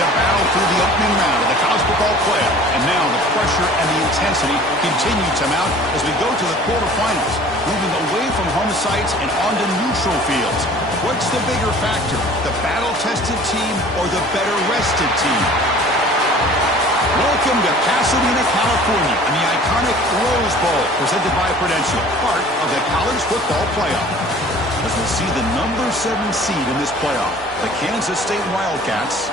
a battle through the opening round of the college football playoff. And now the pressure and the intensity continue to mount as we go to the quarterfinals, moving away from home sites and onto neutral fields. What's the bigger factor, the battle-tested team or the better-rested team? Welcome to Pasadena, California, and the iconic Rose Bowl, presented by Prudential, part of the college football playoff. As we see the number 7 seed in this playoff, the Kansas State Wildcats,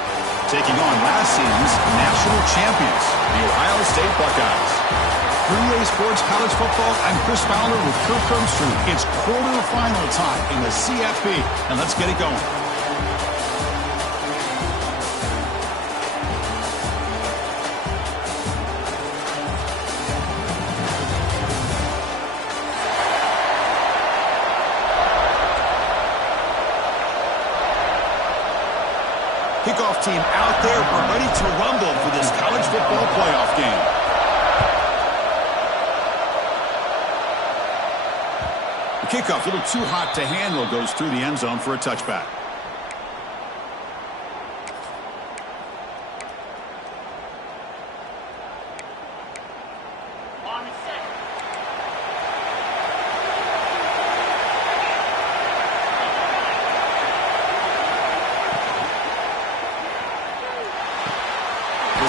taking on last season's national champions, the Ohio State Buckeyes. 3A Sports College Football, I'm Chris Fowler with Kirk Herbstreit. It's quarterfinal time in the CFP, and let's get it going. Kickoff team out there. We're ready to rumble for this college football playoff game. The kickoff, a little too hot to handle, goes through the end zone for a touchback.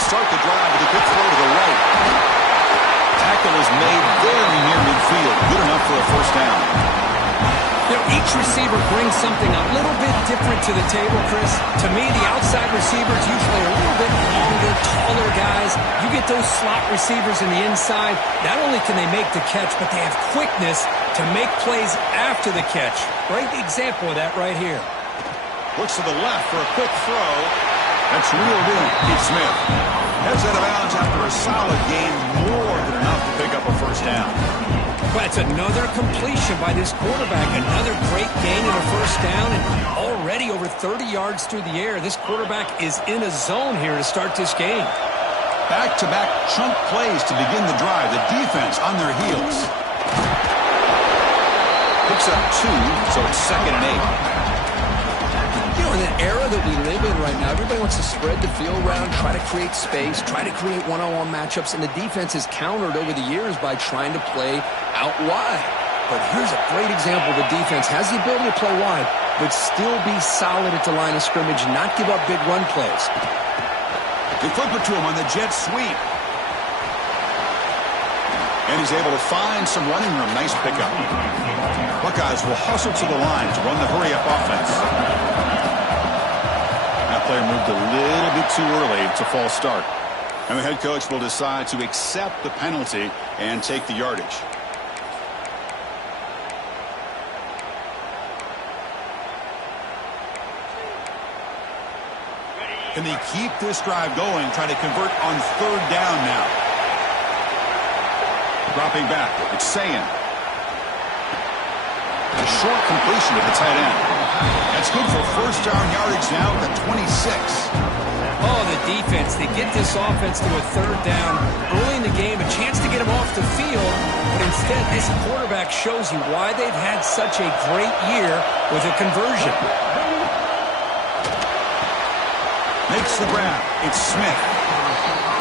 Start the drive with a good throw to the right. Tackle is made very near midfield. Good enough for a first down. You know, each receiver brings something a little bit different to the table, Chris. To me, the outside receivers usually a little bit longer, taller guys. You get those slot receivers in the inside. Not only can they make the catch, but they have quickness to make plays after the catch. Great example of that right here. Looks to the left for a quick throw. That's reeled in. It's Smith. Heads out of bounds after a solid game, more than enough to pick up a first down. But it's another completion by this quarterback. Another great gain in a first down, and already over 30 yards through the air. This quarterback is in a zone here to start this game. Back-to-back chunk plays to begin the drive. The defense on their heels. Picks up 2, so it's 2nd and 8. You know, in the era that we live in right now, everybody wants to spread the field around, try to create space, try to create one-on-one matchups, and the defense has countered over the years by trying to play out wide. But here's a great example. The defense has the ability to play wide, but still be solid at the line of scrimmage, not give up big run plays. They flip it to him on the jet sweep. And he's able to find some running room. Nice pickup. Buckeyes will hustle to the line to run the hurry-up offense. That player moved a little bit too early. It's a false start. And the head coach will decide to accept the penalty and take the yardage. Can they keep this drive going, try to convert on 3rd down now? Dropping back, it's Sayin. A short completion to the tight end. That's good for first down yardage now at the 26. Oh, the defense. They get this offense to a 3rd down early in the game, a chance to get him off the field, but instead this quarterback shows you why they've had such a great year with a conversion. Makes the grab. It's Smith.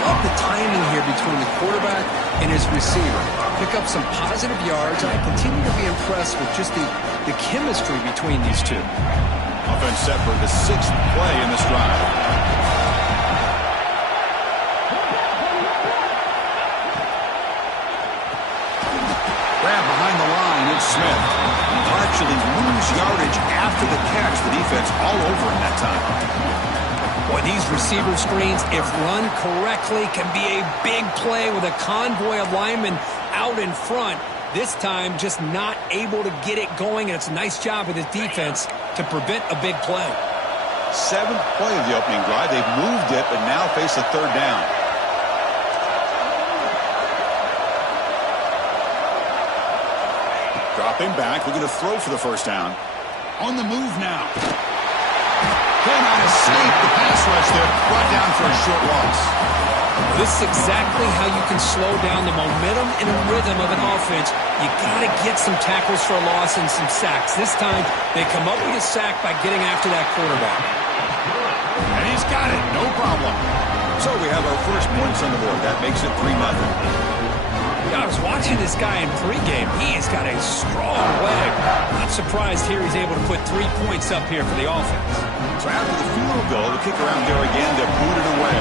Love the timing here between the quarterback and his receiver. Pick up some positive yards, and I continue to be impressed with just the chemistry between these two. Offense set for the 6th play in this drive. Grab behind the line, it's Smith. He'll actually lose yardage after the catch. The defense all over him that time. Boy, these receiver screens, if run correctly, can be a big play with a convoy of linemen out in front. This time, just not able to get it going, and it's a nice job with his defense to prevent a big play. 7th play of the opening drive. They've moved it, but now face a 3rd down. Dropping back, looking to throw for the first down. On the move now. Cannot escape the pass rush there. Brought down for a short loss. This is exactly how you can slow down the momentum and a rhythm of an offense. You got to get some tackles for a loss and some sacks. This time, they come up with a sack by getting after that quarterback. And he's got it. No problem. So we have our first points on the board. That makes it 3-0. I was watching this guy in pregame. He has got a strong leg. Not surprised here he's able to put 3 points up here for the offense. So after the field goal, the kick around there again, they're booted away.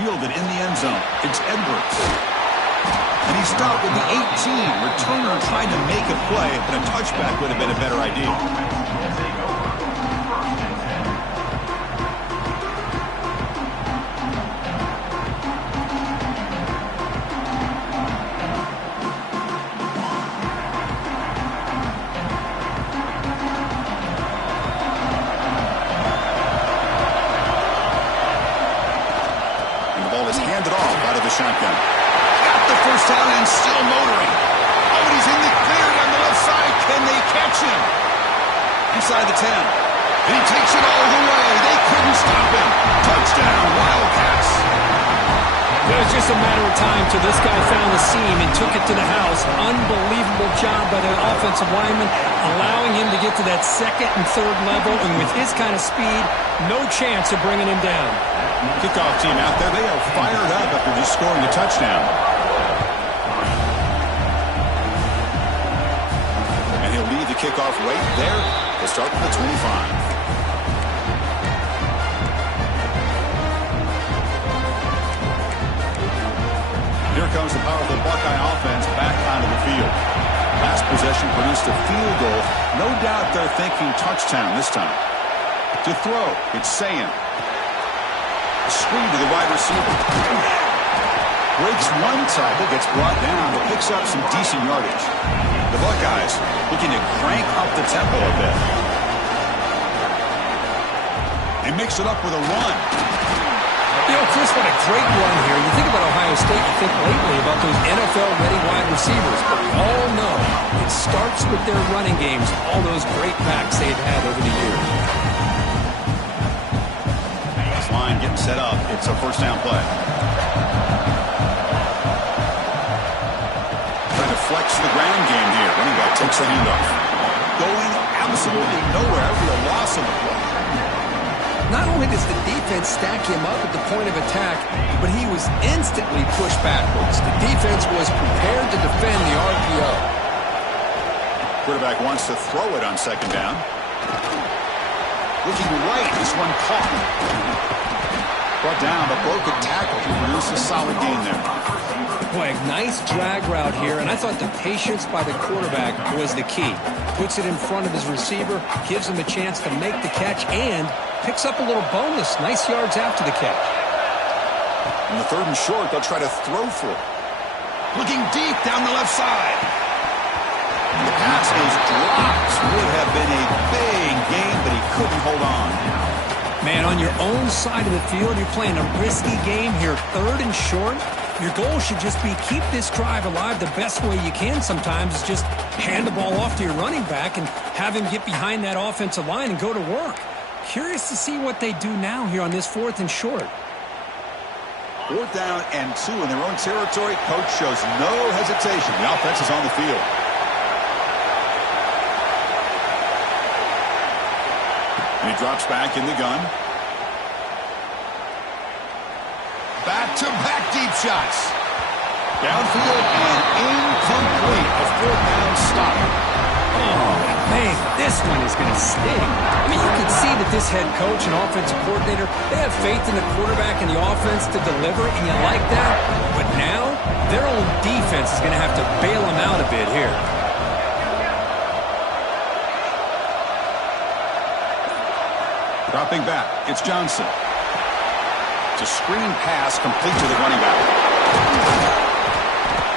Fielded in the end zone. It's Edwards. And he stopped at the 18. Returner tried to make a play, but a touchback would have been a better idea. Shotgun. Got the first down and still motoring. Oh, and he's in the clear on the left side. Can they catch him? Inside the 10. And he takes it all the way. They couldn't stop him. Touchdown, Wildcats. It was just a matter of time till this guy found the seam and took it to the house. Unbelievable job by the offensive lineman, allowing him to get to that second and third level. And with his kind of speed, no chance of bringing him down. Kickoff team out there, they are fired up after just scoring a touchdown. And he'll lead the kickoff right there to start from the 25. Here comes the powerful Buckeye offense back onto the field. Last possession produced a field goal. No doubt they're thinking touchdown this time. To throw, it's Sayin. Screen to the wide receiver. Breaks one tackle, gets brought down, but picks up some decent yardage. The Buckeyes looking to crank up the tempo a bit. They mix it up with a run. You know, Chris, what a great run here. You think about Ohio State, you think lately about those NFL-ready wide receivers, but we all know it starts with their running games, all those great backs they've had over the years. Line getting set up. It's a first down play. Trying to flex the ground game here. Running back takes the handoff. Going absolutely nowhere for a loss on the play. Not only does the defense stack him up at the point of attack, but he was instantly pushed backwards. The defense was prepared to defend the RPO. Quarterback wants to throw it on second down. Looking right, this one caught. Brought down, but broke a tackle to produce a solid gain there. Boy, a nice drag route here, and I thought the patience by the quarterback was the key. Puts it in front of his receiver, gives him a chance to make the catch, and picks up a little bonus. Nice yards after the catch. On the 3rd and short, they'll try to throw for it. Looking deep down the left side. The pass is dropped. Would have been a big game, but he couldn't hold on. Man, on your own side of the field, you're playing a risky game here. 3rd and short. Your goal should just be keep this drive alive the best way you can sometimes is just hand the ball off to your running back and have him get behind that offensive line and go to work. Curious to see what they do now here on this 4th and short. 4th down and 2 in their own territory. Coach shows no hesitation. The offense is on the field. And he drops back in the gun. Back-to-back deep shots. Downfield and incomplete. A 4th down stop. Oh, man, this one is going to sting. I mean, you can see that this head coach and offensive coordinator, they have faith in the quarterback and the offense to deliver, and you like that. But now, their own defense is going to have to bail them out a bit here. Dropping back, it's Johnson. It's a screen pass complete to the running back.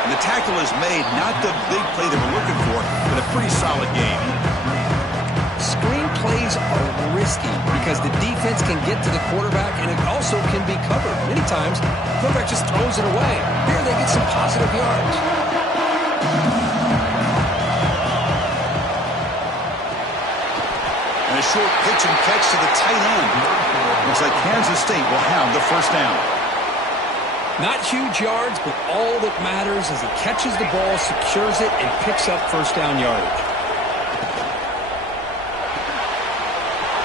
And the tackle is made, not the big play they were looking for, but a pretty solid game. Screen plays are risky because the defense can get to the quarterback and it also can be covered. Many times, the quarterback just throws it away. Here they get some positive yards. And a short pitch and catch to the tight end. Looks like Kansas State will have the first down. Not huge yards, but all that matters is he catches the ball, secures it, and picks up first down yardage.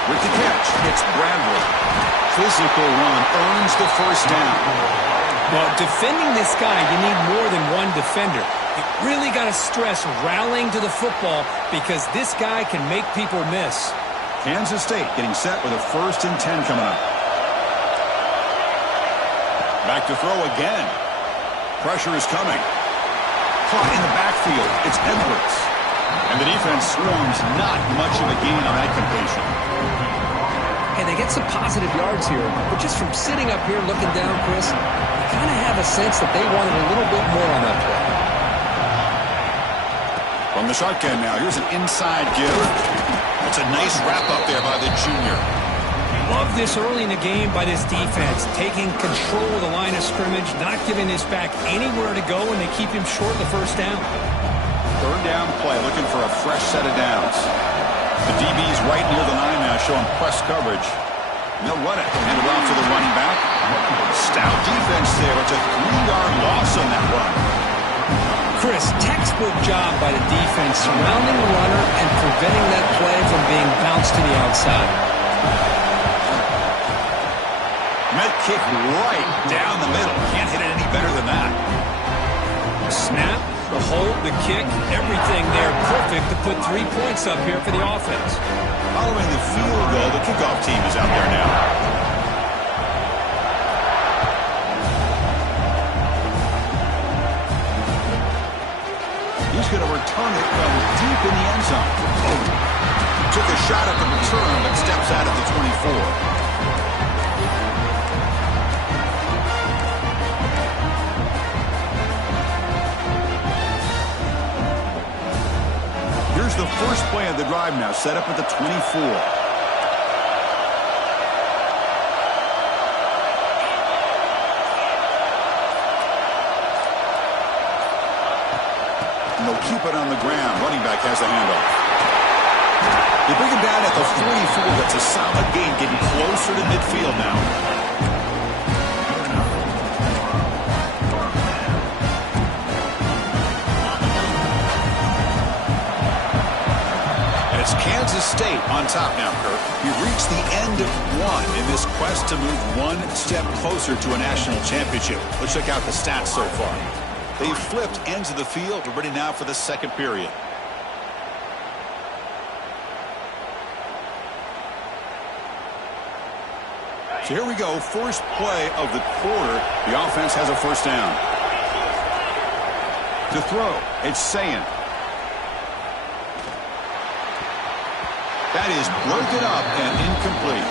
With the catch, it's Bradley. Physical run earns the first down. Well, defending this guy, you need more than one defender. You really got to stress rallying to the football because this guy can make people miss. Kansas State getting set with a 1st and 10 coming up. Back to throw again. Pressure is coming. Caught in the backfield. It's Edwards. And the defense swarms. Not much of a gain on that completion. Hey, they get some positive yards here, but just from sitting up here looking down, Chris, you kind of have a sense that they wanted a little bit more on that play. From the shotgun now, here's an inside give. It's a nice wrap-up there by the junior. Love this early in the game by this defense, taking control of the line of scrimmage, not giving this back anywhere to go, and they keep him short of the first down. 3rd down play, looking for a fresh set of downs. The DB's right near the line now, showing press coverage. And they'll run it. Hand it off to the running back. Stout defense there. It's a 3-yard loss on that run. Chris, textbook job by the defense, surrounding the runner and preventing that play from being bounced to the outside. Met kick right down the middle. Can't hit it any better than that. Snap, the hold, the kick, everything there perfect to put 3 points up here for the offense. Following the field goal, the kickoff team is out there now. He's going to return it from deep in the end zone. Took a shot at the return, but steps out of the 24. Here's the first play of the drive now, set up at the 24. And they'll keep it on the ground. Running back has the handoff. They bring him down at the 44. That's a solid gain, getting closer to midfield now. It's Kansas State on top now, Kirk. We've reached the end of one in this quest to move one step closer to a national championship. Let's check out the stats so far. They've flipped ends of the field. We're ready now for the second period. So here we go. First play of the quarter. The offense has a first down. To throw, it's Sayin. That is broken up and incomplete.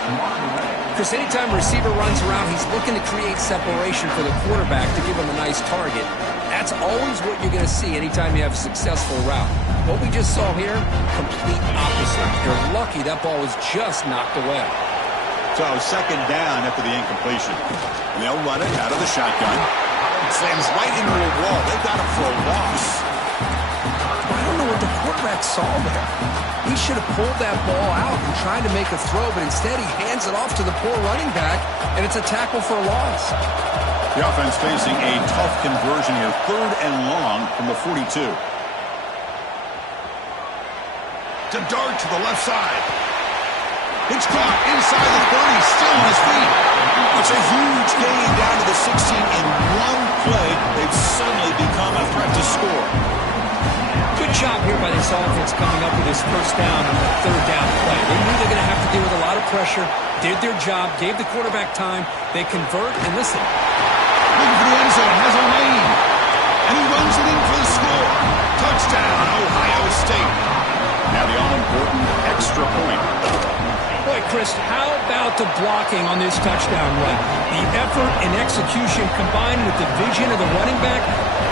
Chris, anytime a receiver runs around, he's looking to create separation for the quarterback to give him a nice target. That's always what you're going to see anytime you have a successful route. What we just saw here, complete opposite. They're lucky that ball was just knocked away. So second down after the incompletion. And they'll run it out of the shotgun. It slams right into a wall. They've got him for a loss. I don't know what the quarterback saw there. He should have pulled that ball out and tried to make a throw, but instead he hands it off to the poor running back, and it's a tackle for a loss. The offense facing a tough conversion here. 3rd and long from the 42. To dart to the left side. It's caught inside the 30, still on his feet. It's a huge gain down to the 16 in one play. They've suddenly become a threat to score. Good job here by this offense coming up with this first down on the 3rd down play. They knew they're going to have to deal with a lot of pressure, did their job, gave the quarterback time. They convert, and listen. Looking for the end zone, has a lane. And he runs it in for the score. Touchdown, Ohio State. Now the all-important extra point. Boy, Chris, how about the blocking on this touchdown run? The effort and execution combined with the vision of the running back,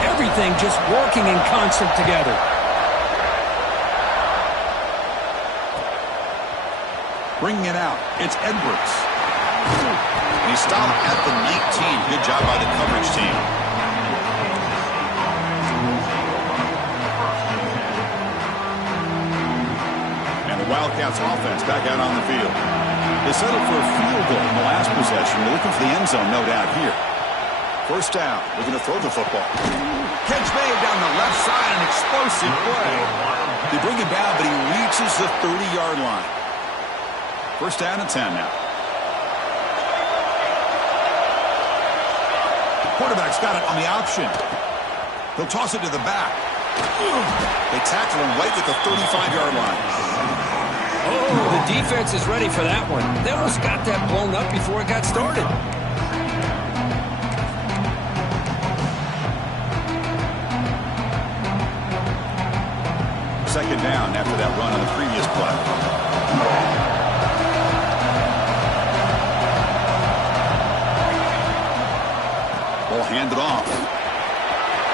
everything just working in concert together. Bringing it out, it's Edwards. He stopped at the 19. Good job by the coverage team. And the Wildcats offense back out on the field. They settled for a field goal in the last possession. They're looking for the end zone, no doubt, here. First down. Looking to throw the football. Catch made down the left side. An explosive play. They bring him down, but he reaches the 30-yard line. First down and 10 now. Quarterback's got it on the option. He'll toss it to the back. They tackle him right at the 35-yard line. Oh, the defense is ready for that one. They almost got that blown up before it got started. Second down after that run on the previous play. Ball handed off.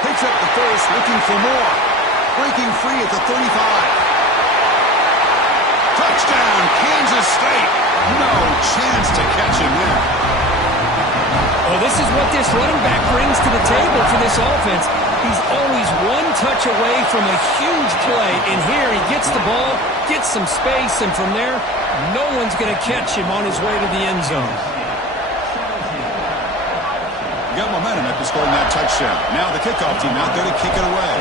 Picks up the first, looking for more. Breaking free at the 35. Touchdown, Kansas State. No chance to catch him there. Well, this is what this running back brings to the table for this offense. He's always one touch away from a huge play. And here he gets the ball, gets some space, and from there, no one's going to catch him on his way to the end zone. Got momentum after scoring that touchdown. Now the kickoff team out there to kick it away.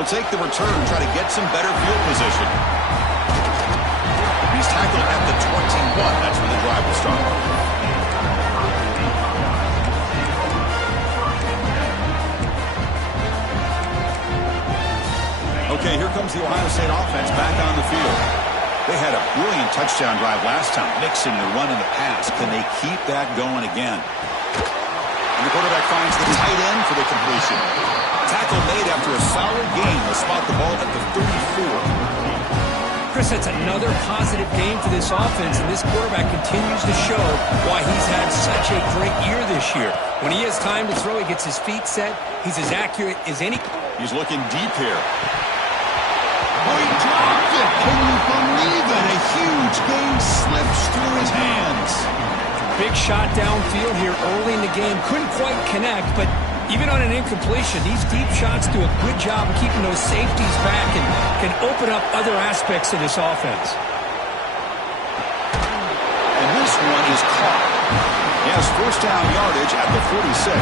He'll take the return and try to get some better field position. He's tackled at the 21. That's where the drive will start. Okay, here comes the Ohio State offense back on the field. They had a brilliant touchdown drive last time, mixing the run and the pass. Can they keep that going again? And the quarterback finds the tight end for the completion. Tackle made after a solid gain. They'll spot the ball at the 34. Chris, that's another positive game for this offense, and this quarterback continues to show why he's had such a great year this year. When he has time to throw, he gets his feet set. He's as accurate as any. He's looking deep here. Oh, he dropped it. Can you believe it? A huge gain slips through his hands. Big shot downfield here early in the game. Couldn't quite connect, but even on an incompletion, these deep shots do a good job of keeping those safeties back and can open up other aspects of this offense. And this one is caught. He has first down yardage at the 46.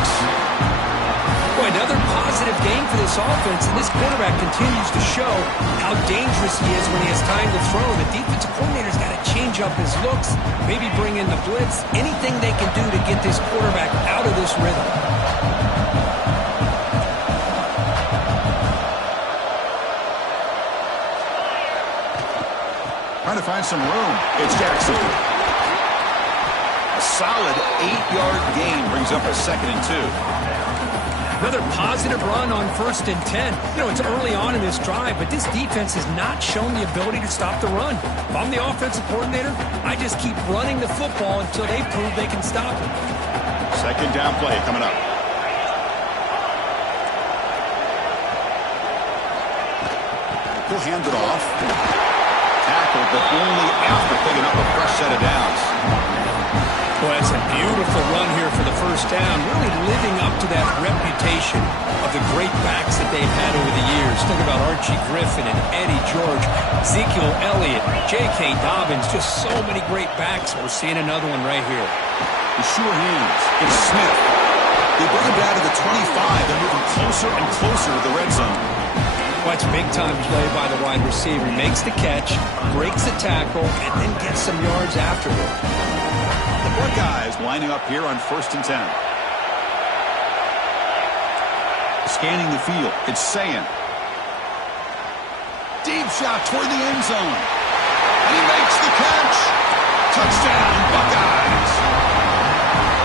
Boy, another positive game for this offense, and this quarterback continues to show how dangerous he is when he has time to throw. The defensive coordinator's got to change up his looks, maybe bring in the blitz, anything they can do to get this quarterback out of this rhythm. Trying to find some room. It's Jackson. A solid 8-yard gain brings up a 2nd and 2. Another positive run on 1st and 10. You know, it's early on in this drive, but this defense has not shown the ability to stop the run. If I'm the offensive coordinator, I just keep running the football until they prove they can stop it. Second down play coming up. He'll hand it off. Tackled, but only after picking up a fresh set of downs. Boy, that's a beautiful run here for the first down, really living up to that reputation of the great backs that they've had over the years. Think about Archie Griffin and Eddie George, Ezekiel Elliott, J.K. Dobbins, just so many great backs. We're seeing another one right here. The sure hands. It's Smith. They bring him down to the 25 and moving closer and closer to the red zone. Well, it's a big-time play by the wide receiver. He makes the catch, breaks the tackle, and then gets some yards afterward. The Buckeyes lining up here on 1st and 10. Scanning the field. It's Sayin. Deep shot toward the end zone. And he makes the catch. Touchdown, Buckeyes.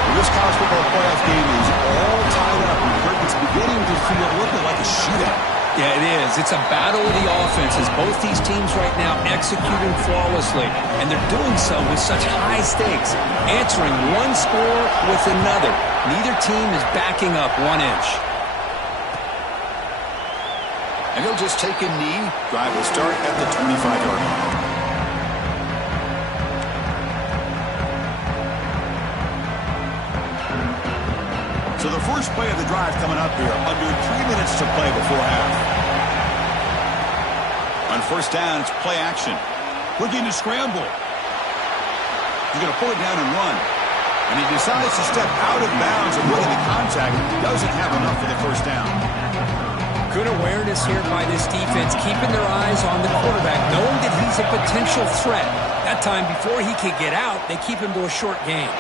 Well, this college football playoff game is all tied up. It's beginning to feel a little bit like a shootout. Yeah, it is. It's a battle of the offenses. Both these teams right now executing flawlessly, and they're doing so with such high stakes, answering one score with another. Neither team is backing up 1 inch. And he'll just take a knee. Drive will start at the 25-yard line. So the first play of the drive coming up here, under 3 minutes to play before half. On 1st down, it's play action. looking to scramble. He's going to pull it down and run. And he decides to step out of bounds, avoiding the contact. Doesn't have enough for the first down. Good awareness here by this defense, keeping their eyes on the quarterback, knowing that he's a potential threat. That time, before he could get out, they keep him to a short gain.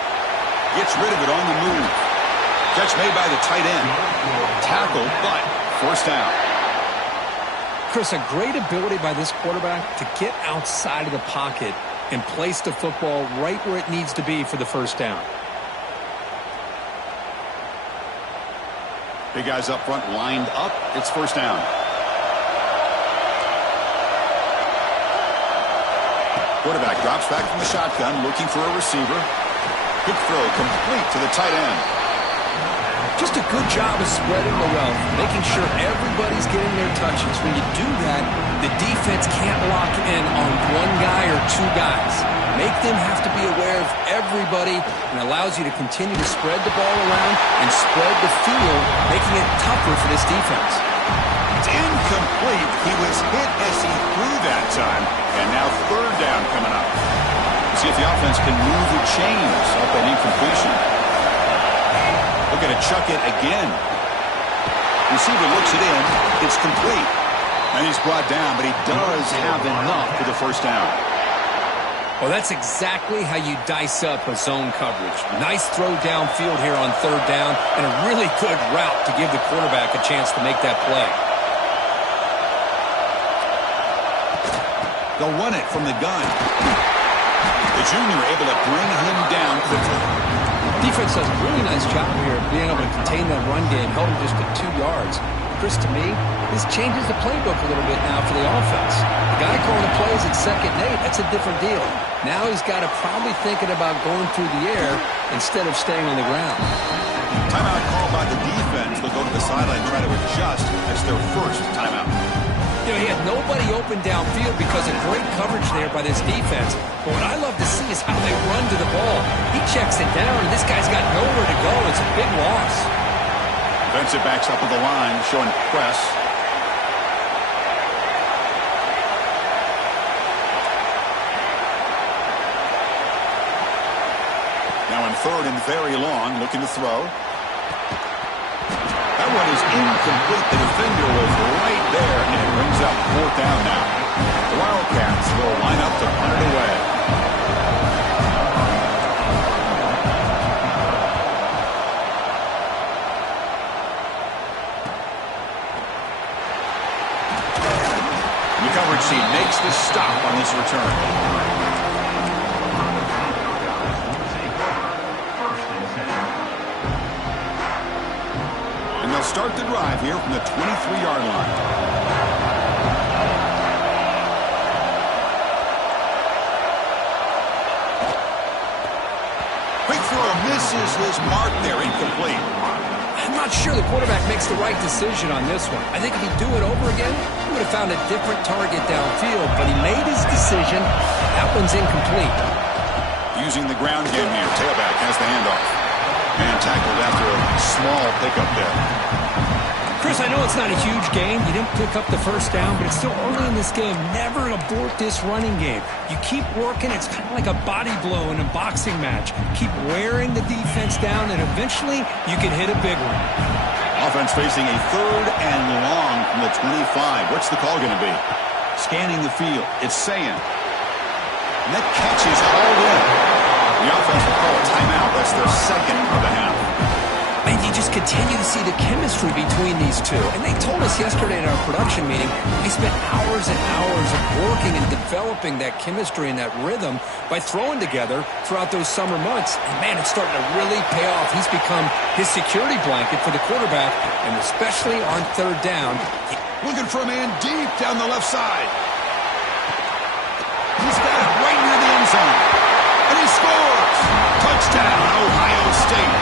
Gets rid of it on the move. Catch made by the tight end. Tackle, but first down. Chris, a great ability by this quarterback to get outside of the pocket and place the football right where it needs to be for the first down. Big guys up front lined up. It's first down. Quarterback drops back from the shotgun, looking for a receiver. Good throw, complete to the tight end. Just a good job of spreading the wealth, making sure everybody's getting their touches. When you do that, the defense can't lock in on one guy or two guys. Make them have to be aware of everybody, and allows you to continue to spread the ball around and spread the field, making it tougher for this defense. It's incomplete. He was hit as he threw that time, and now third down coming up. See if the offense can move the chains up an incompletion. Looking to chuck it again. Receiver looks it in. It's complete. And he's brought down, but he does have enough for the first down. Well, that's exactly how you dice up a zone coverage. Nice throw downfield here on third down, and a really good route to give the quarterback a chance to make that play. They'll run it from the gun. The junior able to bring him down quickly. Defense does a really nice job here of being able to contain that run game, held him just to 2 yards. Chris, to me, this changes the playbook a little bit now for the offense. The guy calling the plays at 2nd and 8, that's a different deal. Now he's got to probably thinking about going through the air instead of staying on the ground. Timeout called by the defense. They'll go to the sideline and try to adjust. That's their first timeout. You know, he had nobody open downfield because of great coverage there by this defense. But what I love to see is how they run to the ball. He checks it down, and this guy's got nowhere to go. It's a big loss. Defensive backs up at the line, showing press. Now in third and very long, looking to throw. That one is incomplete. The defender was right there, and it brings up fourth down now. The Wildcats will line up to punt it away. The coverage team makes the stop on this return. They'll start the drive here from the 23-yard line. Quick throw misses his mark there, incomplete. I'm not sure the quarterback makes the right decision on this one. I think if he'd do it over again, he would have found a different target downfield, but he made his decision. That one's incomplete. Using the ground game here, tailback has the handoff. Man tackled after a small pickup there. Chris, I know it's not a huge game. You didn't pick up the first down, but it's still early in this game. Never abort this running game. You keep working. It's kind of like a body blow in a boxing match. Keep wearing the defense down, and eventually you can hit a big one. Offense facing a third and long from the 25. What's the call going to be? Scanning the field. It's Sayan. And that catch is hauled in. The offense will call a timeout. That's their second of the half. And you just continue to see the chemistry between these two. And they told us yesterday in our production meeting, they spent hours and hours of working and developing that chemistry and that rhythm by throwing together throughout those summer months. And, man, it's starting to really pay off. He's become his security blanket for the quarterback, and especially on third down. Looking for a man deep down the left side. He's got it right near the end zone. And he scores! Touchdown, Ohio State.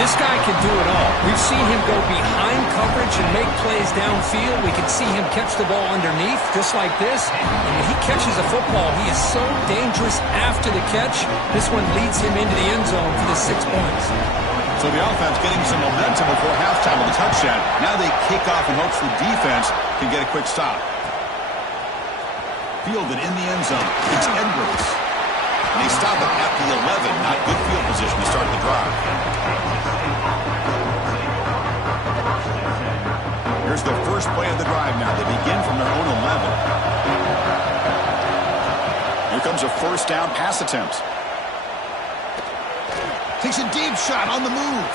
This guy can do it all. We've seen him go behind coverage and make plays downfield. We can see him catch the ball underneath, just like this. And when he catches a football, he is so dangerous after the catch. This one leads him into the end zone for the 6 points. So the offense getting some momentum before halftime with a touchdown. Now they kick off in hopes the defense can get a quick stop. Fielded in the end zone. It's Edwards. And they stop it at the 11. Not good field position to start the drive. Here's the first play of the drive now. They begin from their own 11. Here comes a first down pass attempt. Takes a deep shot on the move.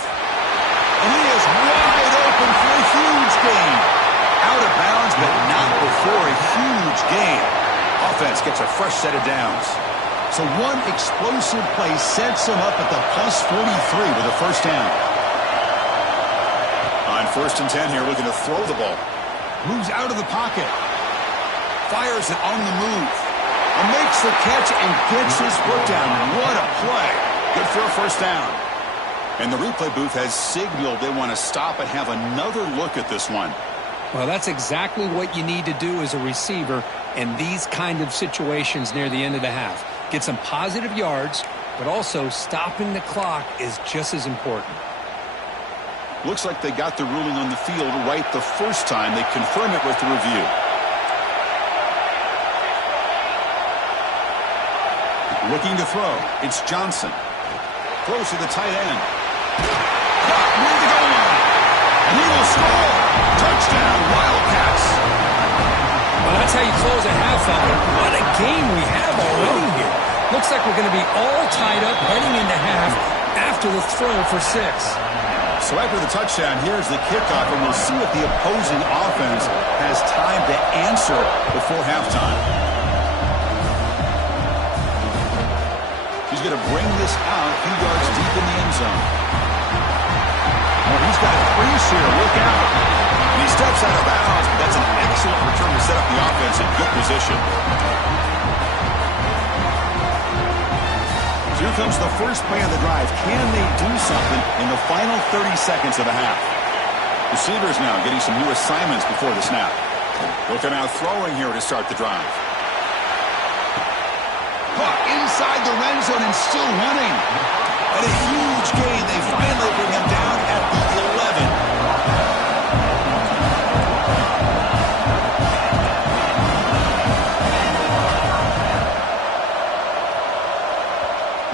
And he is wide open for a huge gain. Out of bounds, but not before a huge gain. Offense gets a fresh set of downs. So one explosive play sets him up at the plus 43 with a first down. On 1st and 10 here, looking to throw the ball. Moves out of the pocket. Fires it on the move. And makes the catch and gets his foot down. What a play. Good for a first down. And the replay booth has signaled they want to stop and have another look at this one. Well, that's exactly what you need to do as a receiver in these kind of situations near the end of the half. Get some positive yards, but also stopping the clock is just as important. Looks like they got the ruling on the field right the first time. They confirm it with the review. Looking to throw. It's Johnson. Throws to the tight end. Caught near the goal line. And he will score. Touchdown, Wildcats. Well, that's how you close a half out. What a game we have already here. Looks like we're going to be all tied up heading into half after the throw for 6. So after the touchdown, here's the kickoff, and we'll see if the opposing offense has time to answer before halftime. He's going to bring this out a few yards deep in the end zone. Oh, he's got a crease here. Look out. And he steps out of bounds, but that's an excellent return to set up the offense in good position. So here comes the first play of the drive. Can they do something in the final 30 seconds of the half? Receivers now getting some new assignments before the snap. Looking out throwing here to start the drive. Caught inside the red zone and still running. And a huge gain. They finally bring him down at the 11.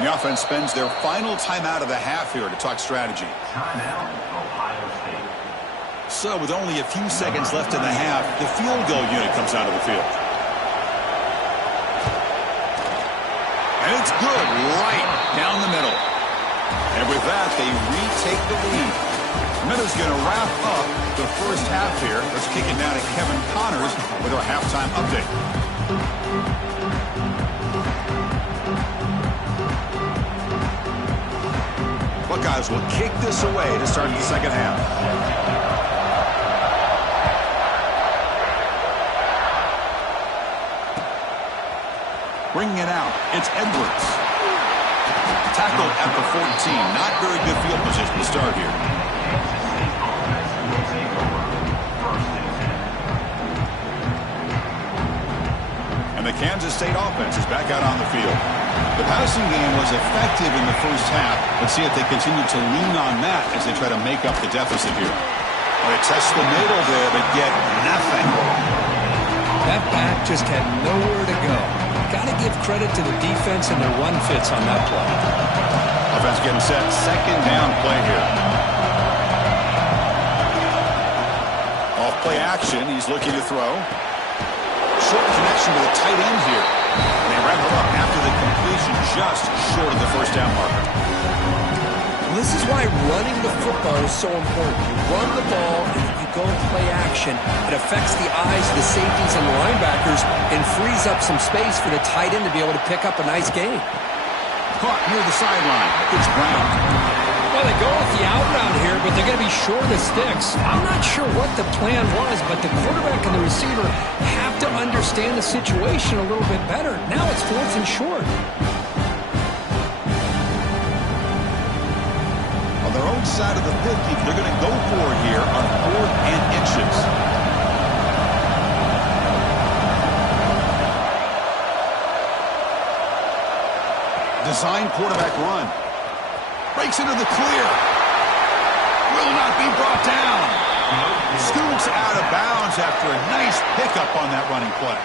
The offense spends their final timeout of the half here to talk strategy. Timeout, Ohio State. So with only a few seconds left in the half, the field goal unit comes out of the field. And it's good right down the middle. And with that, they retake the lead. Minuta's going to wrap up the first half here. Let's kick it down to Kevin Connors with our halftime update. Buckeyes will kick this away to start the second half. Bringing it out, it's Edwards. Tackled at the 14. Not very good field position to start here. And the Kansas State offense is back out on the field. The passing game was effective in the first half. Let's see if they continue to lean on that as they try to make up the deficit here. They test the middle there, but get nothing. That back just had nowhere to go. Got to give credit to the defense and their run fits on that play. Offense getting set. Second down play here. Off play action. He's looking to throw. Short connection to the tight end here. And they wrap it up after the completion just short of the first down marker. Well, this is why running the football is so important. You run the ball, and if you go and play action, it affects the eyes of the safeties and the linebackers and frees up some space for the tight end to be able to pick up a nice gain. Caught near the sideline. It's Brown. Well, they go with the out route here, but they're going to be short of sticks. I'm not sure what the plan was, but the quarterback and the receiver have to understand the situation a little bit better. Now it's 4th and short. On their own side of the 50, they're going to go for it here on 4th and inches. Design quarterback run. Breaks into the clear. Will not be brought down. Scoots out of bounds after a nice pickup on that running play.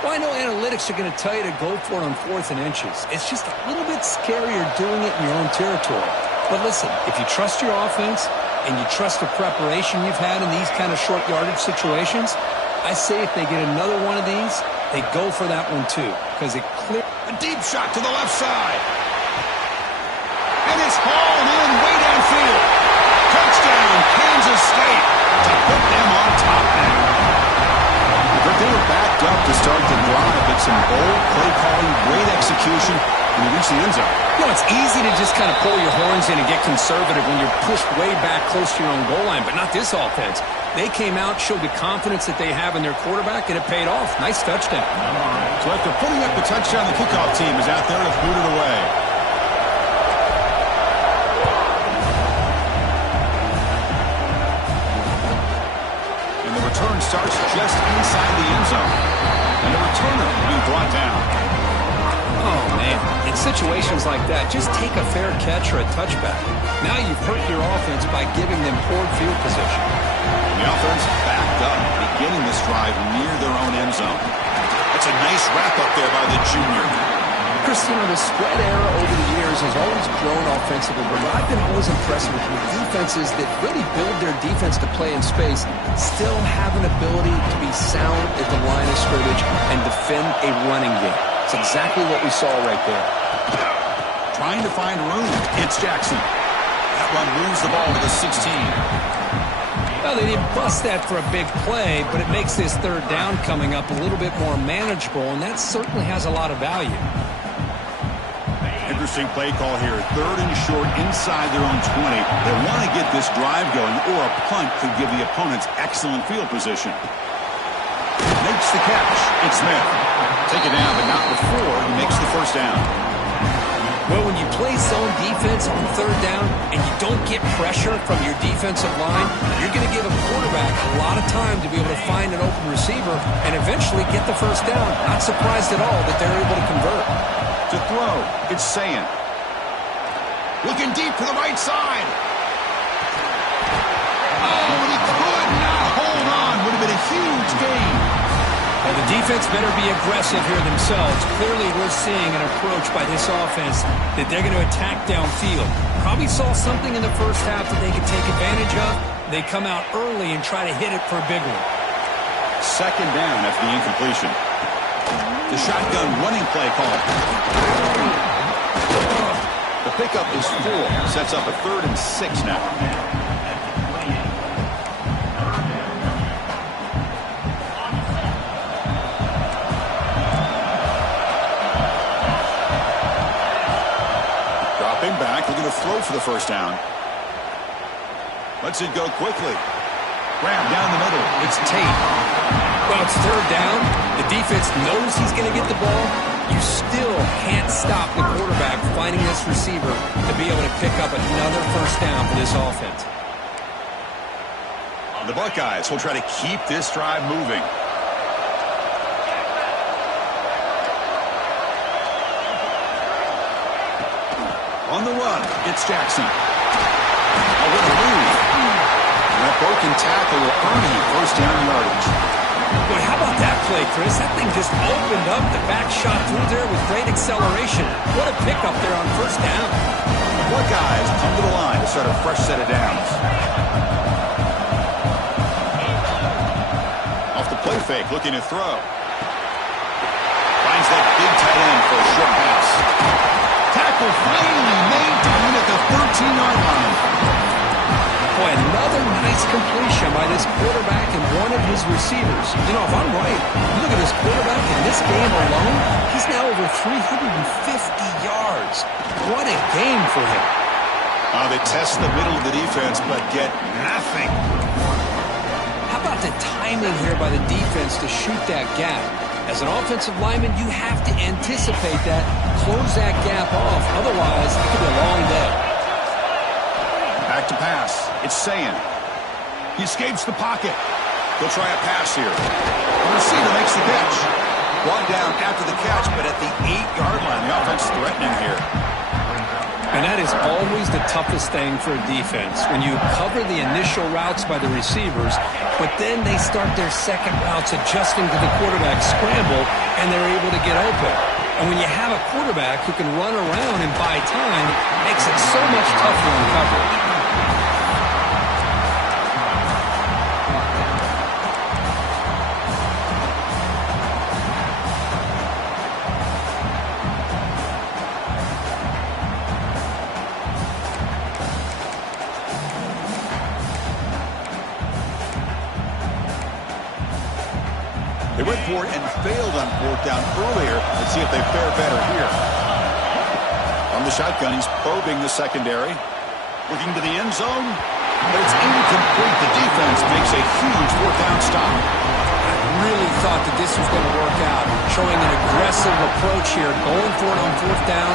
Well, I know analytics are going to tell you to go for it on 4th and inches. It's just a little bit scarier doing it in your own territory. But listen, if you trust your offense and you trust the preparation you've had in these kind of short yardage situations, I say if they get another one of these, they go for that one too, because it clear. A deep shot to the left side. And it's hauled in way downfield. Touchdown, Kansas State, to put them on top now. But they were backed up to start the drive, but some bold play calling, great execution, and they reached the end zone. You know, it's easy to just kind of pull your horns in and get conservative when you're pushed way back close to your own goal line, but not this offense. They came out, showed the confidence that they have in their quarterback, and it paid off. Nice touchdown. So after putting up the touchdown, the kickoff team is out there to boot it away. And the return starts just inside the end zone. And the returner will be brought down. Oh, man. In situations like that, just take a fair catch or a touchback. Now you've hurt your offense by giving them poor field position. The offense backed up, beginning this drive near their own end zone. That's a nice wrap-up there by the junior. Chris, you know, the spread era over the years has always grown offensively, but I've been always impressed with defenses that really build their defense to play in space, still have an ability to be sound at the line of scrimmage and defend a running game. It's exactly what we saw right there. Trying to find room. It's Jackson. That one moves the ball to the 16. Well, they didn't bust that for a big play, but it makes this 3rd down coming up a little bit more manageable, and that certainly has a lot of value. Interesting play call here. 3rd and short inside their own 20. They want to get this drive going, or a punt could give the opponents excellent field position. Makes the catch. It's Smith. Take it down, but not before he makes the 1st down. Well, when you play zone defense on 3rd down and you don't get pressure from your defensive line, you're going to give a quarterback a lot of time to be able to find an open receiver and eventually get the 1st down. Not surprised at all that they're able to convert. To throw, it's Sayin. Looking deep to the right side. Oh, and he could not hold on. Would have been a huge gain. Well, the defense better be aggressive here themselves. Clearly, we're seeing an approach by this offense that they're going to attack downfield. Probably saw something in the first half that they could take advantage of. They come out early and try to hit it for a big one. 2nd down after the incompletion. The shotgun running play call. The pickup is 4. Sets up a 3rd and 6 now. Dropping back, looking to throw for the 1st down. Lets it go quickly. Grab down the middle. It's Tate. Well, it's 3rd down. The defense knows he's going to get the ball. You still can't stop the quarterback finding this receiver to be able to pick up another 1st down for this offense. The Buckeyes will try to keep this drive moving. On the run, it's Jackson. Oh, what a move. And that broken tackle will earn him 1st down yardage. Boy, how about that play, Chris? That thing just opened up. The back shot through there with great acceleration. What a pickup there on 1st down. The Buckeyes come to the line to start a fresh set of downs. Off the play fake, looking to throw. Finds that big tight end for a short pass. Tackle finally made down at the 13-yard line. Boy, another nice completion by this quarterback and one of his receivers. You know, if I'm right, look at this quarterback in this game alone. He's now over 350 yards. What a game for him. They test the middle of the defense, but get nothing. How about the timing here by the defense to shoot that gap? As an offensive lineman, you have to anticipate that, close that gap off. Otherwise, it could be a long day. Back to pass. It's Sayin. He escapes the pocket. They'll try a pass here. The receiver makes the catch. Brought down after the catch, but at the 8-yard line, the offense threatening here. Now And that is always the toughest thing for a defense, when you cover the initial routes by the receivers, but then they start their second routes adjusting to the quarterback scramble, and they're able to get open. And when you have a quarterback who can run around and buy time, it makes it so much tougher in coverage. They went for it and failed on fourth down earlier. Let's see if they fare better here. On the shotgun, he's probing the secondary. Looking to the end zone, but it's incomplete. The defense makes a huge fourth down stop. I really thought that this was going to work out, showing an aggressive approach here, going for it on fourth down.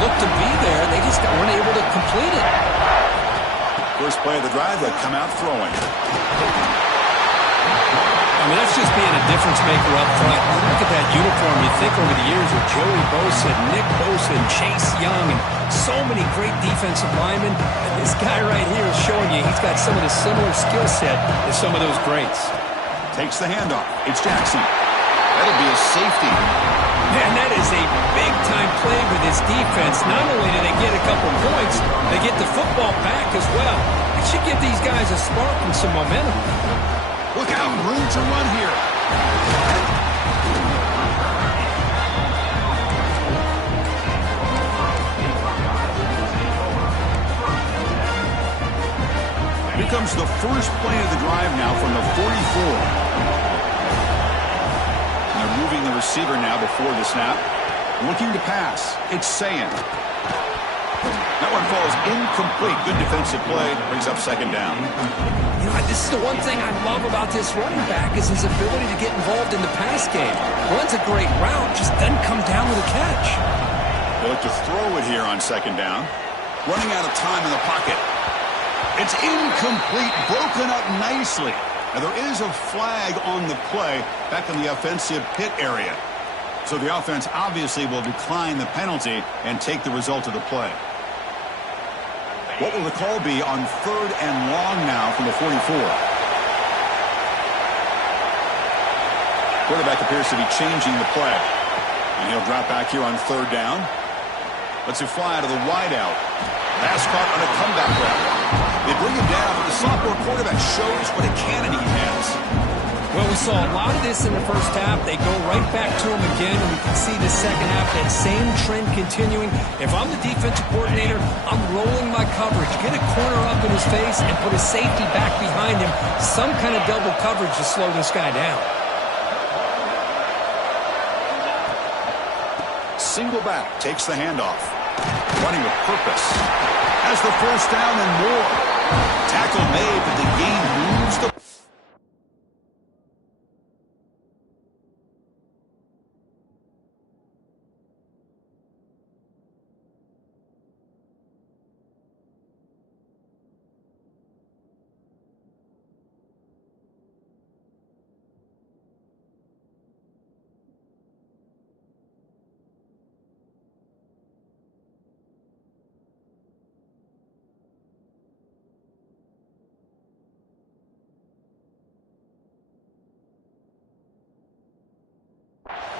Looked to be there. They just weren't able to complete it. First play of the drive, they come out throwing. I mean, that's just being a difference maker up front. Look at that uniform. You think over the years with Joey Bosa, Nick Bosa, and Chase Young, and so many great defensive linemen. And this guy right here is showing you he's got some of the similar skill set as some of those greats. Takes the handoff. It's Jackson. That'll be a safety. Man, that is a big-time play with this defense. Not only do they get a couple points, they get the football back as well. It should give these guys a spark and some momentum. Look out, room to run here. Here comes the first play of the drive now from the 44. And they're moving the receiver now before the snap. Looking to pass. It's Sayan. That one falls incomplete. Good defensive play. Brings up second down. You know, this is the one thing I love about this running back is his ability to get involved in the pass game. Runs a great route, just doesn't come down with a catch. They look to throw it here on second down. Running out of time in the pocket. It's incomplete, broken up nicely. Now there is a flag on the play back in the offensive pit area. So the offense obviously will decline the penalty and take the result of the play. What will the call be on third and long now from the 44? Quarterback appears to be changing the play. And he'll drop back here on third down. Lets it fly to the wideout. Pass caught on a comeback route. They bring him down, but the sophomore quarterback shows what a cannon he has. Well, we saw a lot of this in the first half. They go right back to him again, and we can see the second half, that same trend continuing. If I'm the defensive coordinator, I'm rolling my coverage. Get a corner up in his face and put a safety back behind him. Some kind of double coverage to slow this guy down. Single back, takes the handoff. Running with purpose. Has the first down and more. Tackle made, but the game moves the...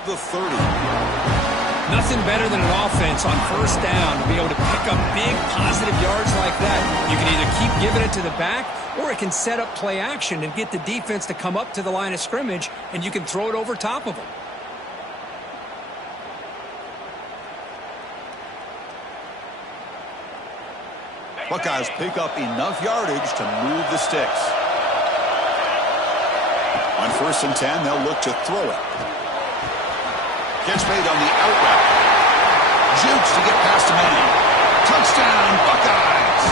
The 30. Nothing better than an offense on first down to be able to pick up big positive yards like that. You can either keep giving it to the back, or it can set up play action and get the defense to come up to the line of scrimmage, and you can throw it over top of them. Buckeyes pick up enough yardage to move the sticks. On 1st and 10, they'll look to throw it. Catch made on the out route. Jukes to get past a man. Touchdown, Buckeyes!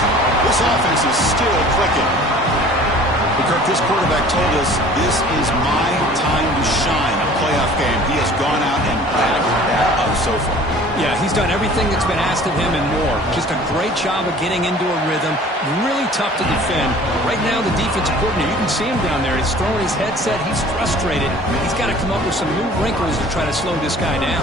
This offense is still clicking. Kirk, this quarterback told us this is my time to shine, a playoff game. He has gone out and backed that up so far. Yeah, he's done everything that's been asked of him and more. Just a great job of getting into a rhythm. Really tough to defend. Right now, the defensive coordinator, you can see him down there. He's throwing his headset. He's frustrated. He's got to come up with some new wrinkles to try to slow this guy down.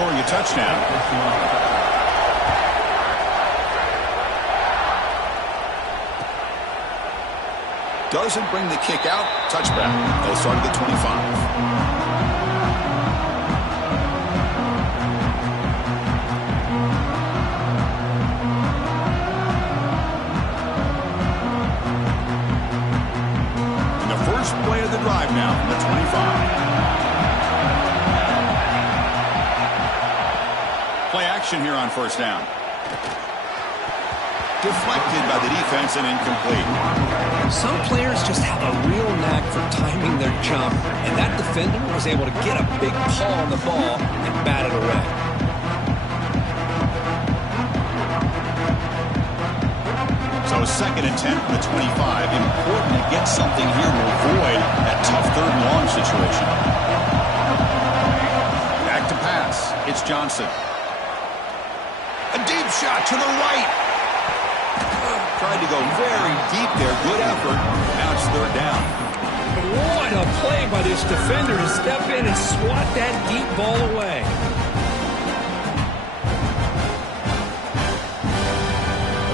scoring a touchdown. Doesn't bring the kick out. Touchback. They'll start at the 25. First play of the drive now from the 25. Play action here on first down. Deflected by the defense and incomplete. Some players just have a real knack for timing their jump, and that defender was able to get a big paw on the ball and bat it away. So 2nd and 10 from the 25. Important to get something here to avoid that tough 3rd and long situation. Back to pass. It's Johnson. A deep shot to the right. Tried to go very deep there. Good effort. Now it's 3rd down. What a play by this defender to step in and swat that deep ball away.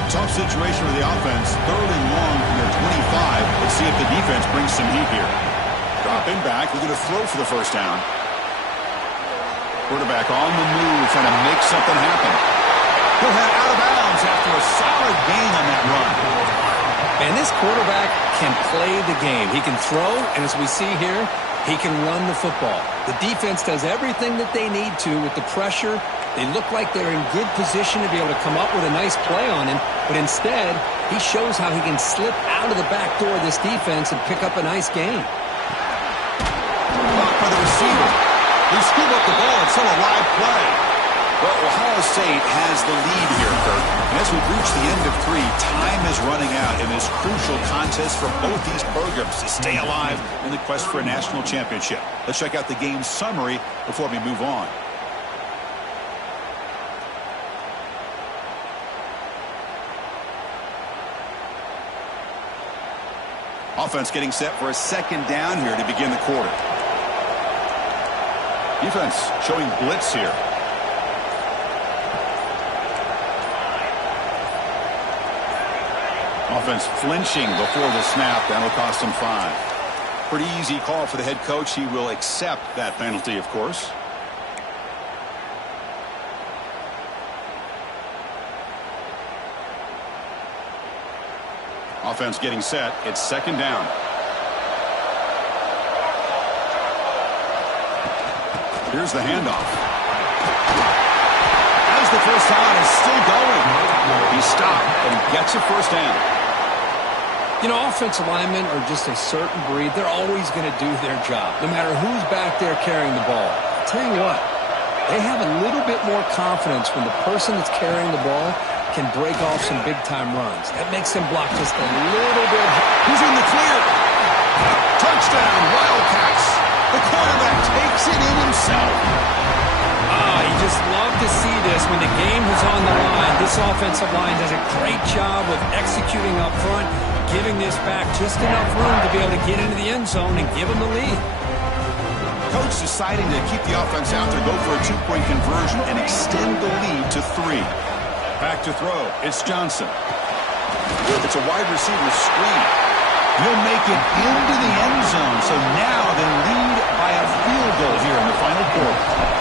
Tough situation for the offense. 3rd and long from their 25. Let's see if the defense brings some heat here. Dropping back. We're going to throw for the first down. Quarterback on the move, trying to make something happen. He'll head out of bounds after a solid gain on that run. And this quarterback can play the game. He can throw, and as we see here, he can run the football. The defense does everything that they need to with the pressure. They look like they're in good position to be able to come up with a nice play on him, but instead, he shows how he can slip out of the back door of this defense and pick up a nice gain. Blocked by the receiver. They scoop up the ball. It's still a live play. Well, Ohio State has the lead here, Kirk. And as we reach the end of 3, time is running out in this crucial contest for both these programs to stay alive in the quest for a national championship. Let's check out the game summary before we move on. Offense getting set for a 2nd down here to begin the quarter. Defense showing blitz here. Offense flinching before the snap. That'll cost him 5. Pretty easy call for the head coach. He will accept that penalty, of course. Offense getting set. It's 2nd down. Here's the handoff. As the first down is still going. He stopped and he gets a first down. You know, offensive linemen are just a certain breed. They're always going to do their job, no matter who's back there carrying the ball. I'll tell you what, they have a little bit more confidence when the person that's carrying the ball can break off some big-time runs. That makes them block just a little bit. He's in the clear. Touchdown, Wildcats. The quarterback takes it in himself. You just love to see this when the game is on the line. This offensive line does a great job of executing up front, giving this back just enough room to be able to get into the end zone and give them the lead. Coach deciding to keep the offense out there, go for a 2-point conversion, and extend the lead to 3. Back to throw. It's Johnson. It's a wide receiver screen. He'll make it into the end zone. So now they lead by a field goal here in the final quarter.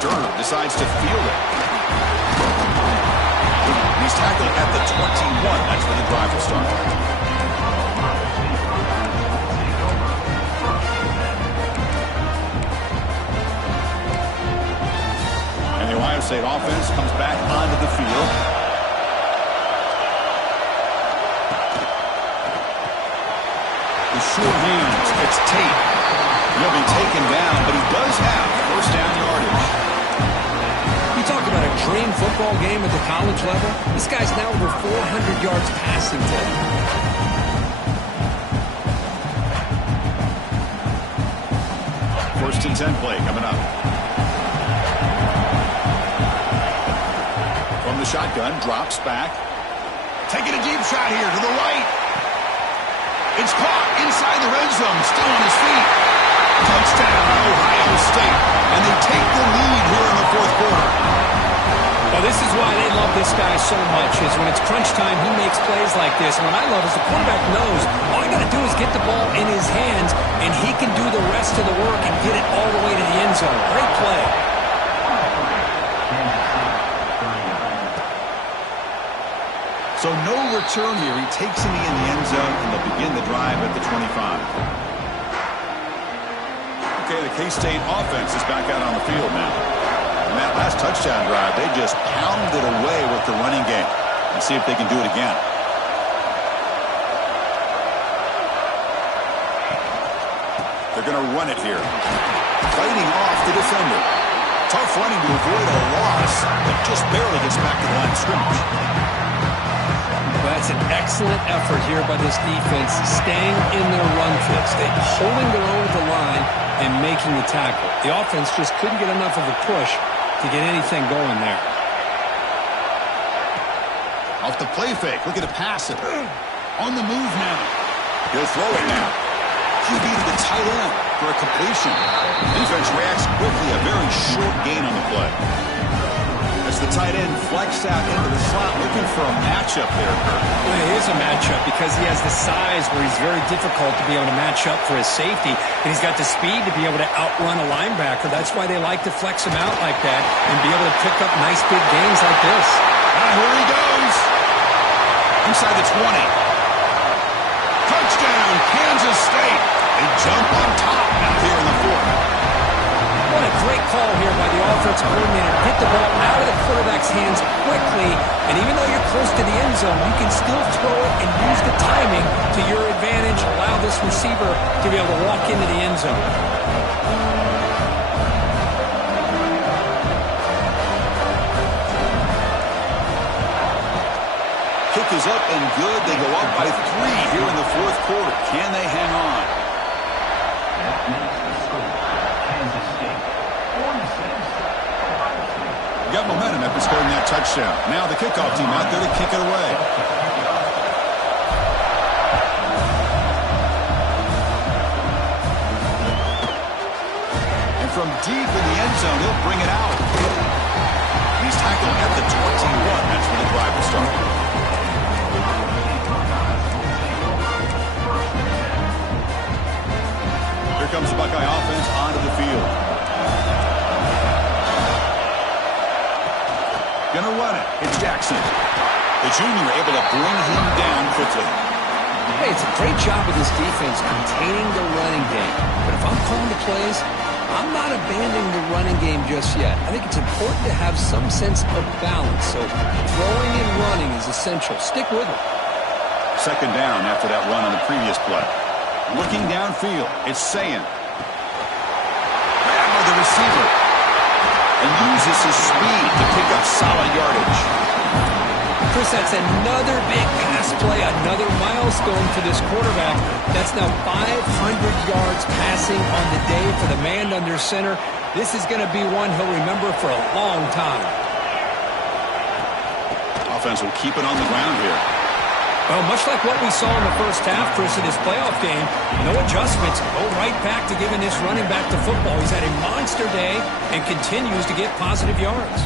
Returner decides to field it. He's tackled at the 21. That's where the drive will start. Ohio State offense comes back onto the field. With short hands, it's Tate. He'll be taken down, but he does have first down yardage. You talk about a dream football game at the college level. This guy's now over 400 yards passing today. First and 10 play coming up. The shotgun drops back. Taking a deep shot here to the right. It's caught inside the red zone, still on his feet. Touchdown, Ohio State. And they take the lead here in the fourth quarter. Well, this is why they love this guy so much, is when it's crunch time, he makes plays like this. And what I love is the quarterback knows all I got to do is get the ball in his hands, and he can do the rest of the work and get it all the way to the end zone. Great play. So no return here. He takes him in the end zone, and they'll begin the drive at the 25. Okay, the K-State offense is back out on the field now. And that last touchdown drive, they just pounded away with the running game. Let's see if they can do it again. They're going to run it here. Fighting off the defender. Tough running to avoid a loss, but just barely gets back to the line of scrimmage. Well, that's an excellent effort here by this defense, staying in their run fits. They're holding their own at the line and making the tackle. The offense just couldn't get enough of a push to get anything going there. Off the play fake. Look at the pass. On the move now. He'll throw it now. QB to the tight end for a completion. Defense reacts quickly. A very short gain on the play. As the tight end flexed out into the slot, looking for a matchup there, Kirk. Well, it is a matchup because he has the size where he's very difficult to be able to match up for his safety, and he's got the speed to be able to outrun a linebacker. That's why they like to flex him out like that and be able to pick up nice big gains like this. Here he goes. Inside the 20. Touchdown, Kansas State. They jump on top now here in the fourth. What a great call here by the offensive coordinator. Get the ball out of the quarterback's hands quickly, and even though you're close to the end zone, you can still throw it and use the timing to your advantage. Allow this receiver to be able to walk into the end zone. Kick is up and good. They go up by 3 here in the fourth quarter. Can they hang on? That makes the score. Kansas State 46. Got momentum after scoring that touchdown. Now the kickoff team out there to kick it away. And from deep in the end zone, he'll bring it out. He's tackled at the 21. That's where the drive will start. Here comes the Buckeye offense onto the field. Gonna run it. It's Jackson. The junior able to bring him down quickly. Hey, it's a great job of this defense containing the running game. But if I'm calling the plays, I'm not abandoning the running game just yet. I think it's important to have some sense of balance. So throwing and running is essential. Stick with it. Second down after that run on the previous play. Looking downfield, it's Sayin. Grab by the receiver. And uses his speed to pick up solid yardage. Chris, that's another big pass play, another milestone for this quarterback. That's now 500 yards passing on the day for the man under center. This is going to be one he'll remember for a long time. Offense will keep it on the ground here. Well, much like what we saw in the first half, Chris, in this playoff game, no adjustments. Go right back to giving this running back to football. He's had a monster day and continues to get positive yards.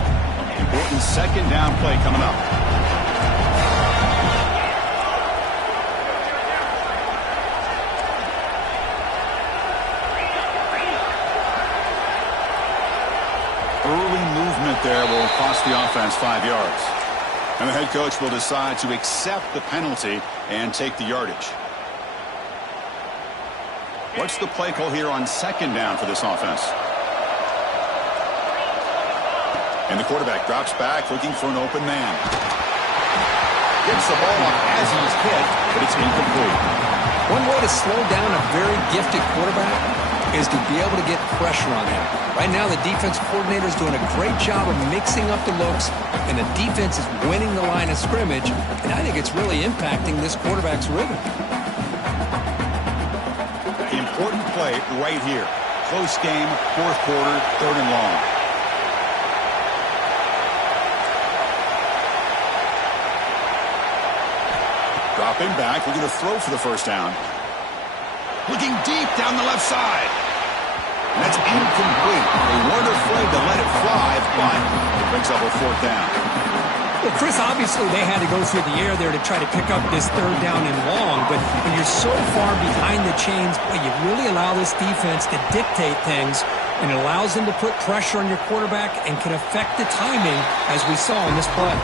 Important second down play coming up. Early movement there will cost the offense 5 yards. And the head coach will decide to accept the penalty and take the yardage. What's the play call here on second down for this offense? And the quarterback drops back looking for an open man. Gets the ball off as he's hit, but it's incomplete. One way to slow down a very gifted quarterback is to be able to get pressure on him. Right now, the defense coordinator is doing a great job of mixing up the looks, and the defense is winning the line of scrimmage, and I think it's really impacting this quarterback's rhythm. The important play right here. Close game, fourth quarter, third and long. Dropping back, looking to throw for the first down. Looking deep down the left side. That's incomplete. They weren't afraid to let it fly, but it brings up a fourth down. Well, Chris, obviously they had to go through the air there to try to pick up this third down and long, but when you're so far behind the chains, boy, you really allow this defense to dictate things, and it allows them to put pressure on your quarterback and can affect the timing, as we saw in this play.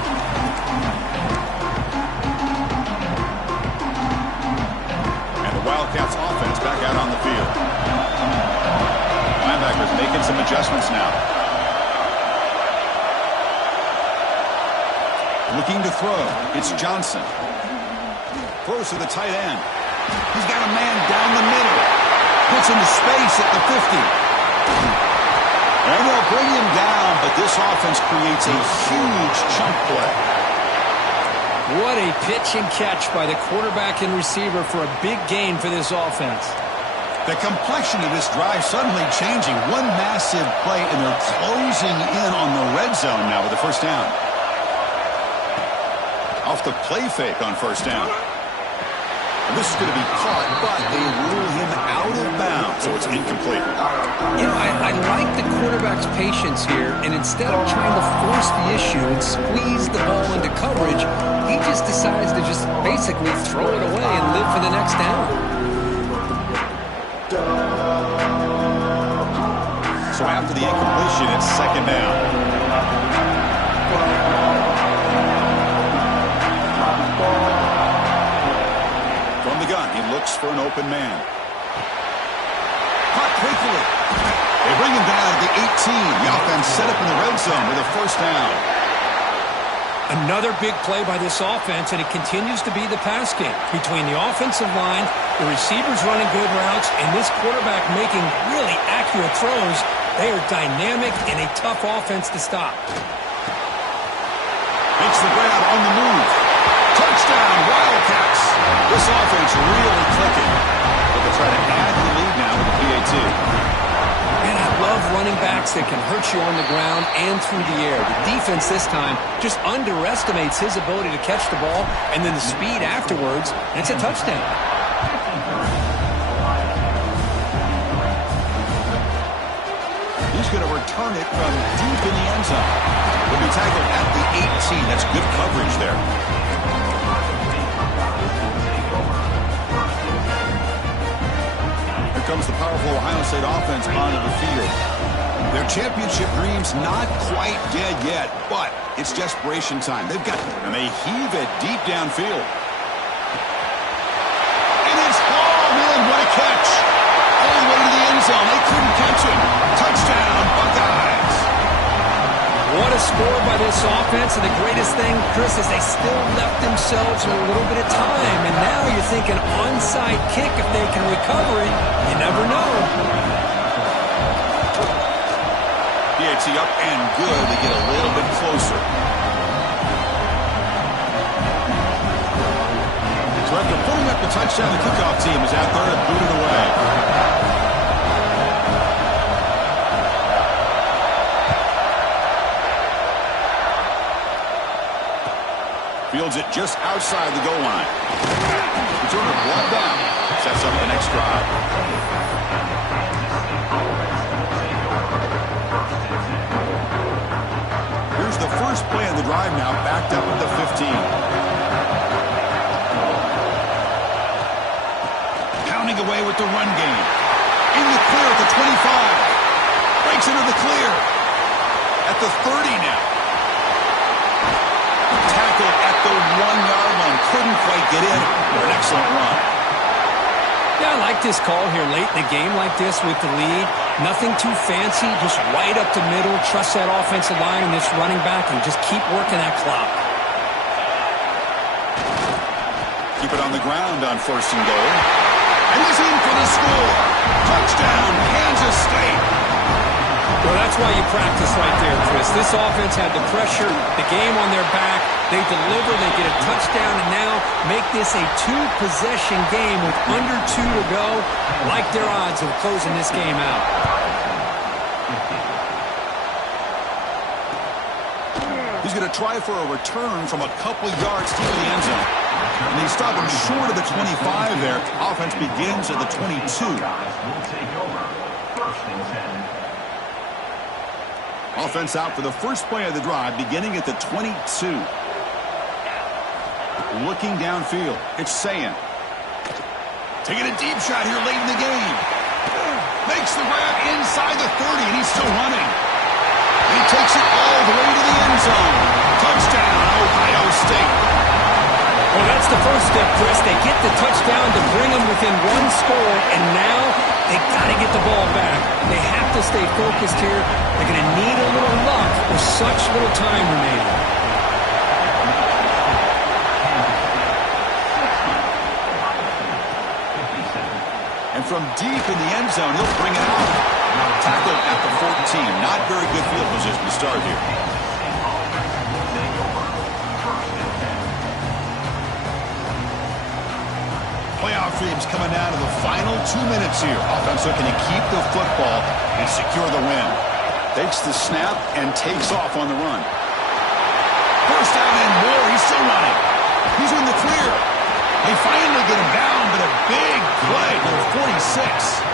And the Wildcats offense back out on the field. Linebackers making some adjustments now. Looking to throw. It's Johnson. Throws to the tight end. He's got a man down the middle. Puts into space at the 50. And they'll bring him down, but this offense creates a huge chunk play. What a pitch and catch by the quarterback and receiver for a big gain for this offense. The complexion of this drive suddenly changing. One massive play, and they're closing in on the red zone now with the first down. Off the play fake on first down. And this is going to be caught, but they rule him out of bounds, so it's incomplete. You know, I like the quarterback's patience here, and instead of trying to force the issue and squeeze the ball into coverage, he just decides to just basically throw it away and live for the next down. So after the incompletion, it's second down. From the gun, he looks for an open man. Caught quickly. They bring him down at the 18. The offense set up in the red zone with a first down. Another big play by this offense, and it continues to be the pass game. Between the offensive line, the receivers running good routes, and this quarterback making really accurate throws, they are dynamic and a tough offense to stop. Makes the grab on the move. Touchdown, Wildcats. This offense really clicking. But they'll try to add the lead now with the PAT. And I love running backs that can hurt you on the ground and through the air. The defense this time just underestimates his ability to catch the ball, and then the speed afterwards, and it's a touchdown. He's going to return it from deep in the end zone. He'll be tackled at the 18. That's good coverage there. Here comes the powerful Ohio State offense onto the field. Their championship dreams not quite dead yet, but it's desperation time. They've got, and they heave it deep downfield. And it's hauled in. What a catch. All the way to the end zone. They couldn't catch him. Touchdown, Buckeyes. What a score by this offense, and the greatest thing, Chris, is they still left themselves with a little bit of time, and now you're thinking onside kick if they can recover it. You never know. PAT up and good. They get a little bit closer. So after putting up the touchdown, the kickoff team is out there to boot it away. Fields it just outside the goal line. Returner brought down. Sets up the next drive. Here's the first play of the drive now, backed up at the 15. Pounding away with the run game. In the clear at the 25. Breaks into the clear. At the 30 now. Tackled at the 1-yard line. Couldn't quite get in. But an excellent run. Yeah, I like this call here late in the game like this with the lead. Nothing too fancy, just right up the middle. Trust that offensive line and this running back and just keep working that clock. Keep it on the ground on first and goal. And he's in for the score. Touchdown, Kansas State. Well, that's why you practice right there, Chris. This offense had the pressure, the game on their back. They deliver, they get a touchdown, and now make this a two-possession game with under 2 to go. I like their odds of closing this game out. He's going to try for a return from a couple yards deep in the end zone. And they stop him short of the 25 there. Offense begins at the 22. Offense out for the first play of the drive, beginning at the 22. Looking downfield, it's Sayan. Taking a deep shot here late in the game. Makes the grab inside the 30, and he's still running. He takes it all the way to the end zone. Touchdown, Ohio State. Well, that's the first step, Chris. They get the touchdown to bring them within one score, and now they got to get the ball back. They have to stay focused here. They're going to need a little luck with such little time remaining. And from deep in the end zone, he'll bring it out. Tackled at the 14. Not very good field position to start here. Playoff dreams coming down to the final 2 minutes here. Offense looking to keep the football and secure the win. Takes the snap and takes off on the run. First down and more. He's still running. He's in the clear. They finally get him down, but a big play to the 46.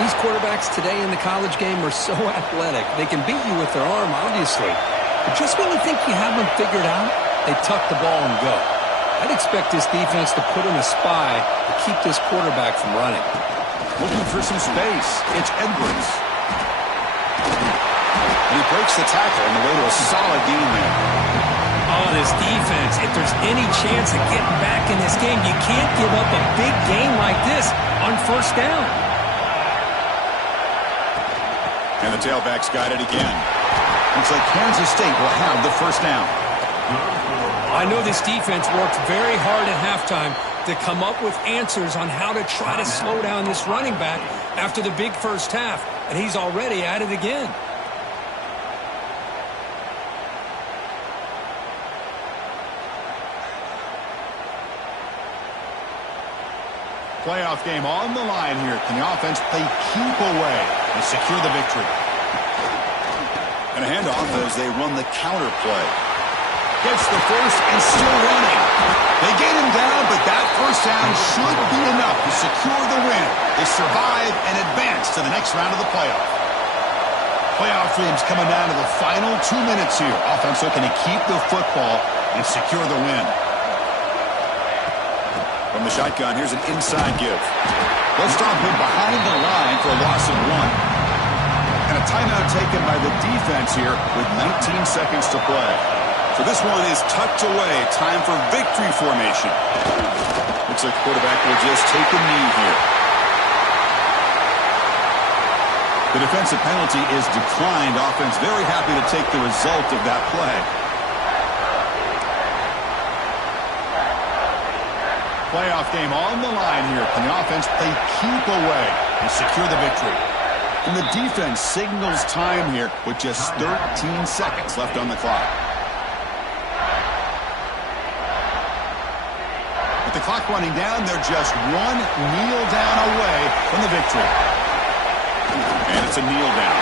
These quarterbacks today in the college game are so athletic. They can beat you with their arm, obviously. But just when you think you have them figured out, they tuck the ball and go. I'd expect this defense to put in a spy to keep this quarterback from running. Looking for some space. It's Edwards. And he breaks the tackle on the way to a solid gain there. Oh, this defense, if there's any chance of getting back in this game, you can't give up a big game like this on first down. And the tailback's got it again. Looks like Kansas State will have the first down. I know this defense worked very hard at halftime to come up with answers on how to try to slow down this running back after the big first half, and he's already at it again. Playoff game on the line here. Can the offense play keep away and secure the victory? And a handoff as they run the counter play. Gets the first and still running. They get him down, but that first down should be enough to secure the win. They survive and advance to the next round of the playoff. Playoff dreams coming down to the final 2 minutes here. Offense looking to keep the football and secure the win. From the shotgun, here's an inside give. They'll stop him behind the line for a loss of 1. And a timeout taken by the defense here with 19 seconds to play. So this one is tucked away. Time for victory formation. Looks like the quarterback will just take a knee here. The defensive penalty is declined. Offense very happy to take the result of that play. Playoff game on the line here. Can the offense play keep away and secure the victory? And the defense signals time here with just 13 seconds left on the clock. With the clock running down, they're just one kneel down away from the victory. And it's a kneel down.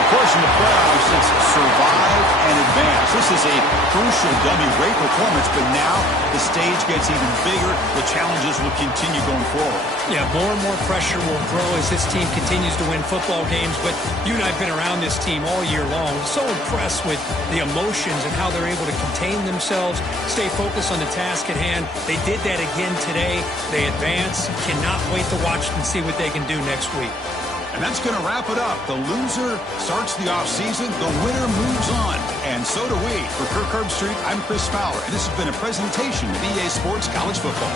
Of course, in the playoffs, it's survive and advance. This is a crucial W. Great performance, but now the stage gets even bigger. The challenges will continue going forward. Yeah, more and more pressure will grow as this team continues to win football games. But you and I have been around this team all year long. So impressed with the emotions and how they're able to contain themselves, stay focused on the task at hand. They did that again today. They advance. Cannot wait to watch and see what they can do next week. And that's going to wrap it up. The loser starts the offseason. The winner moves on. And so do we. For Kirk Herbstreit, I'm Chris Fowler. And this has been a presentation of EA Sports College Football.